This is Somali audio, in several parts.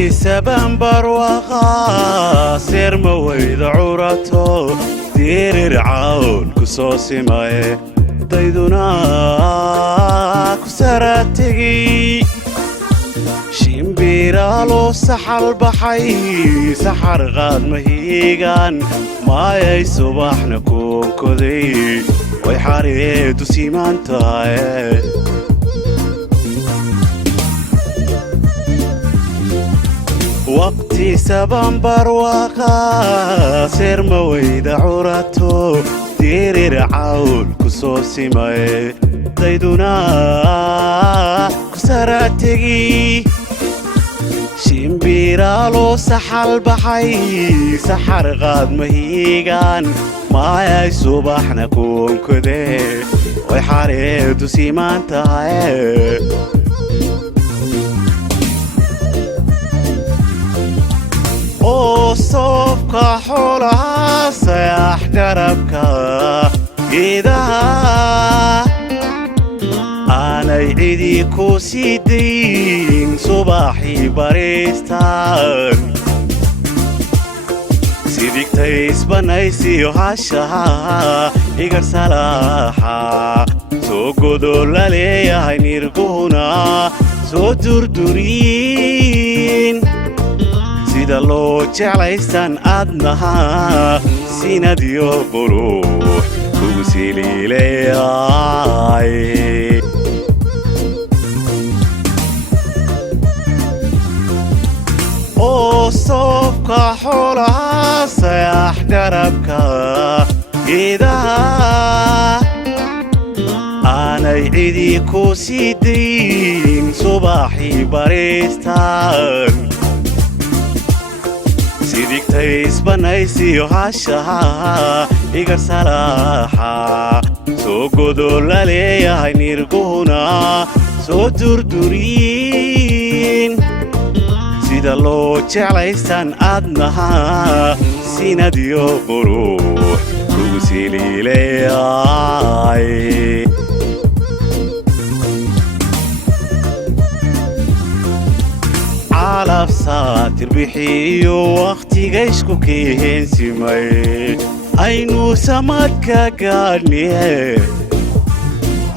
وقتي سبان برواقا سير مويد عوراتو دير رعاون كسوسي ماي دايدونا كسراتيجي شيمبيرالو سحر بحي سحر غاد مهيغان ماي صباح نكون كذي ويحاريدو سيمانتاي وقتي سبان برواقا سير مويد عوراتو ديري رعاون كسوسي ماي دايدونا كسراتيجي شيمبيرالو سحر بحي سحر غاد مهيغان ماي صباح نكون كذي ويحاريدو سيمانتاي صوفك حولها سياح دربك إذا أنا عيدي كوسيدين صباحي باريستان سيديك تيس بنايسي وحشها إيقر سلاحا سو قدول لليا نرقونا سو دردورين sida loo jeclaysan adnaha sinadiyo buruux kugu siliileeyay oo soofka xoolaha sayax garabka idaha aanay cidi ku sii dayn subaxii bariistaan سيديك تيس بنايسي وحشها إيقر سلاحا سو قدول لليا نرقونا سو دردورين سيدا لو جعليسان أدنها سيناديو بروح كوسيلي لياي على ساتر بحيو وقتي جيشكو كيهن سماي أينو سماتك قاني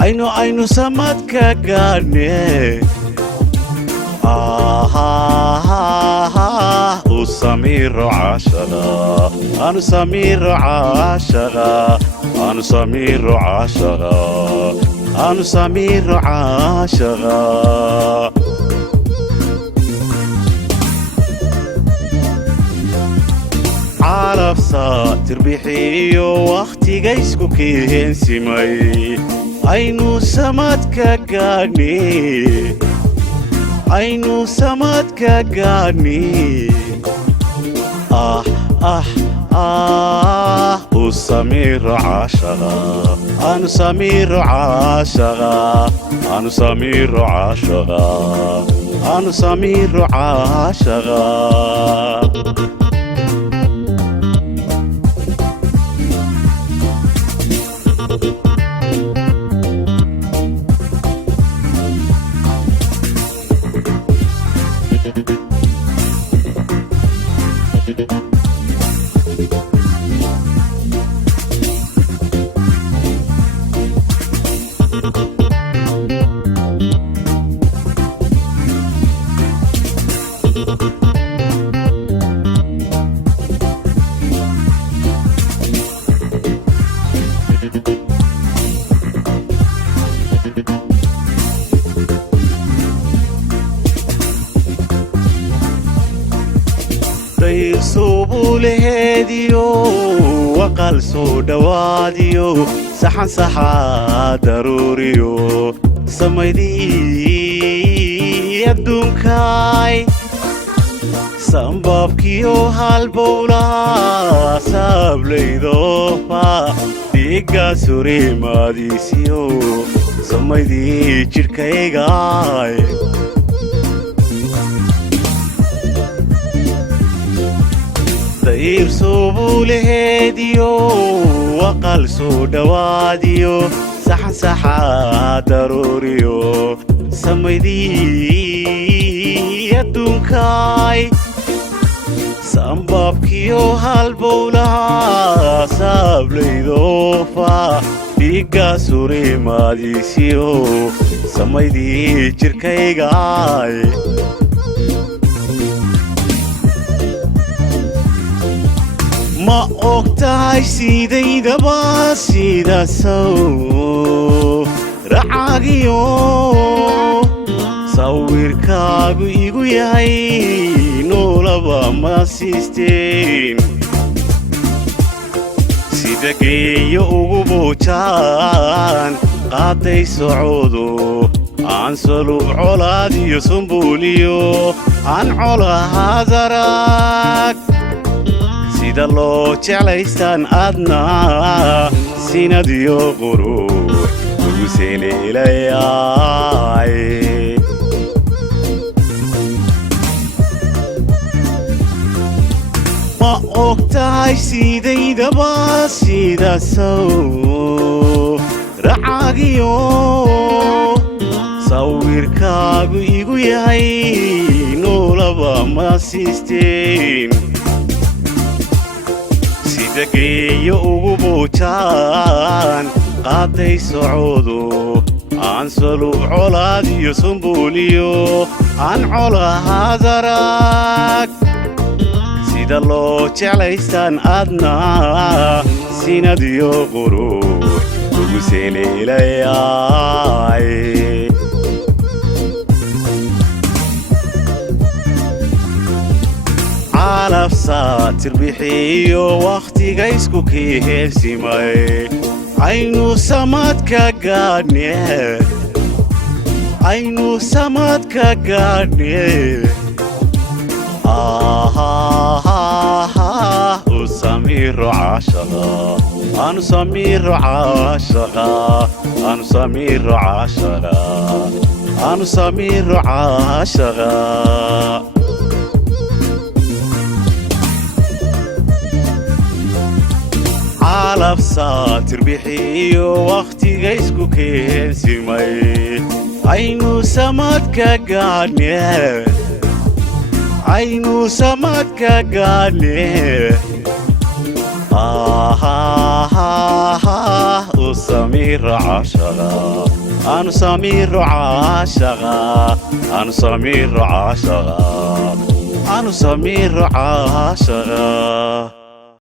أينو سماتك قاني وسمير عاشقا أنا سمير عاشقا أنا سمير عاشقا أنا سمير عاشقا على ساتر بحيو وقتي جيسكو كيهن سماي أينو سماتك قاني أينو سماتك قاني وسمير عاشقا أنا سمير عاشقا أنا سمير عاشقا أنا سمير عاشقا suubulehediyo waqal soo dhawaadiyo saxan saxa daruuriyo samaydii adduunkaay sambabkiyo halbowlaha saablaydoofa dhiigga surimaadiisiyo samaydii jidhkaygaay dayib suubulehediyo waqal soo dhawaadiyo saxan saxa daruuriyo samaydii adduunkaay sambabkiyo halbowlaha saablaydoofa dhiigga surimaadiisiyo samaydii jidhkaygaay ma ogtahay sidaydaba sida sow racaagiyo sawirkaagu igu yahay noolaba ma siisteen sida geeyo ugu buujaan qaaday socodo aan salub colaad iyo sumbuuliyo aan colahadarag sida loo jeclaystaan adna sinad iyo qurux ugu seleelayaay ma ogtahay sidaydaba sida sow racaagiyo sawirkaagu igu yahay noolaba ma siisteen sida geeyo ugu buujaan qaaday socodo aan salub colaad iyo sumbuuliyo aan colahadarag sida loo jeclaystaan adna sinad iyo qurux ugu seleelayaay calafsaa tirbixiyo wakhtiga isku kiheebsimay aynu samadka gaadhne aynu samadka gaadhne usamiro caashaqa anu samiro caashaqa anu samiro caashaqa anu samiro caashaqa calafsaa tirbixiyo wakhtiga isku keensimay aynu samadka gaadhne aynu samadka gaadhne usamiro caashaqa anu samiro caashaqa anu samiro caashaqa anu samiro caashaqa